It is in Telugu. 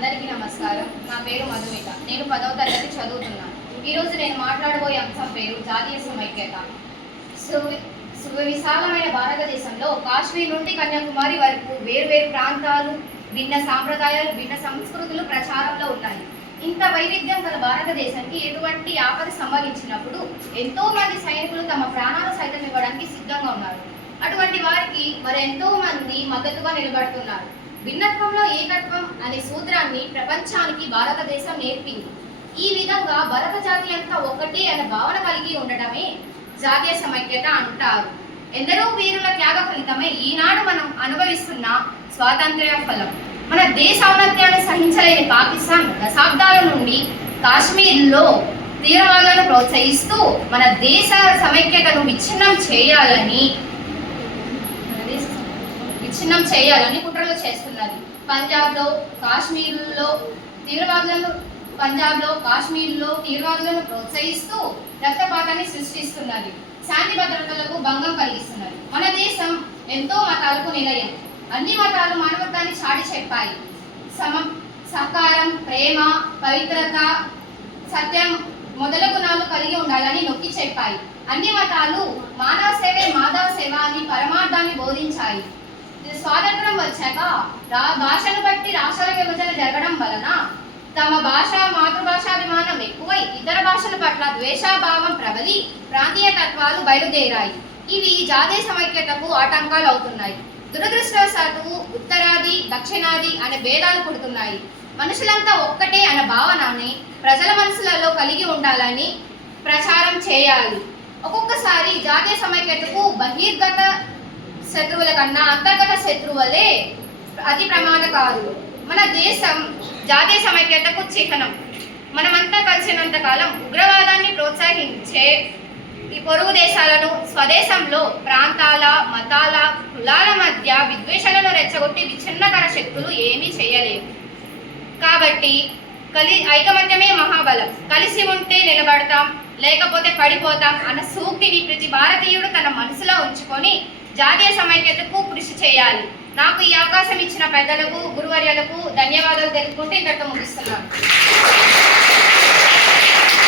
అందరికీ నమస్కారం. నా పేరు మధుమిత. నేను 10వ తరగతి చదువుతున్నాను. ఈరోజు నేను మాట్లాడబోయే అంశం పేరు జాతీయ సమైక్యత. సువిశాలమైన భారతదేశంలో కాశ్మీర్ నుండి కన్యాకుమారి వరకు వేర్వేరు ప్రాంతాలు, భిన్న సాంప్రదాయాలు, భిన్న సంస్కృతులు ప్రచారంలో ఉన్నాయి. ఇంత వైవిధ్యం గల భారతదేశానికి ఎటువంటి ఆపద సంభవించినప్పుడు ఎంతో మంది సైనికులు తమ ప్రాణాలు సైతం ఇవ్వడానికి సిద్ధంగా ఉన్నారు. అటువంటి వారికి మరెంతో మంది మద్దతుగా నిలబడుతున్నారు. భిన్నత్వంలో ఏకత్వం అనే సూత్రాన్ని ప్రపంచానికి భారతదేశం నేర్పింది. ఈ విధంగా భారత జాతి అంతా ఒక్కటే అనే భావన కలిగి ఉండటమే జాతీయ సమైక్యత అంటారు. ఎందరో వీరుల త్యాగ ఫలితమే ఈనాడు మనం అనుభవిస్తున్న స్వాతంత్ర్య ఫలం. మన దేశ ఔన్నత్యాన్ని సహించలేని పాకిస్తాన్ దశాబ్దాల నుండి కాశ్మీర్లో తీవ్రవాదులను ప్రోత్సహిస్తూ మన దేశ సమైక్యతను విచ్ఛిన్నం చేయాలని కుట్రలు చేస్తున్నది. పంజాబ్లో కాశ్మీర్లో తీవ్రవాదులను ప్రోత్సహిస్తూ రక్తపాతాన్ని సృష్టిస్తున్నది. శాంతి భద్రతలకు భంగం కలిగిస్తున్నది. మన దేశం ఎంతో మతాలకు నిలయం. అన్ని మతాలు మానవత్వాన్ని చాటి చెప్పాయి. సహకారం, ప్రేమ, పవిత్రత, సత్యం మొదలగు గుణాలు కలిగి ఉండాలని నొక్కి చెప్పాయి. అన్ని మతాలు మానవ సేవే మాధవ సేవ అని పరమార్థాన్ని బోధించాయి. స్వాతంత్రం వచ్చాక భాషను బట్టి రాష్ట్రాల విభజన జరగడం వలన తమ మాతృభాషాభిమానం ఎక్కువై ఇతర భాషల పట్ల ద్వేషాభావం ప్రబలి ప్రాంతీయ తత్వాలు బయలుదేరాయి. ఇవి జాతీయ సమైక్యతకు ఆటంకాలు అవుతున్నాయి. దురదృష్టవశాత్తు ఉత్తరాది, దక్షిణాది అనే భేదాలు పుడుతున్నాయి. మనుషులంతా ఒక్కటే అనే భావనని ప్రజల మనసులలో కలిగి ఉండాలని ప్రచారం చేయాలి. ఒక్కొక్కసారి జాతీయ సమైక్యతకు బహిర్గత శత్రువుల కన్నా అంతర్గత శత్రువులే అతి ప్రమాదకారులు. మన దేశం జాతీయ సమైక్యతకు చిహ్నం. మనమంతా కలిసినంత కాలం ఉగ్రవాదాన్ని ప్రోత్సహించే ఈ పొరుగు దేశాలను స్వదేశంలో ప్రాంతాల, మతాల, కులాల మధ్య విద్వేషాలను రెచ్చగొట్టి విచ్ఛిన్నకర శక్తులు ఏమీ చేయలేవు. కాబట్టి ఐకమత్యమే మహాబలం. కలిసి ఉంటే నిలబడతాం, లేకపోతే పడిపోతాం అన్న సూక్తిని ప్రతి భారతీయుడు తన మనసులో ఉంచుకొని జాతీయ సమైక్యతకు కృషి చేయాలి. నాకు ఈ అవకాశం ఇచ్చిన పెద్దలకు, గురువర్యులకు ధన్యవాదాలు తెలుపుకుంటూ ఇంతటితో ముగిస్తున్నాను.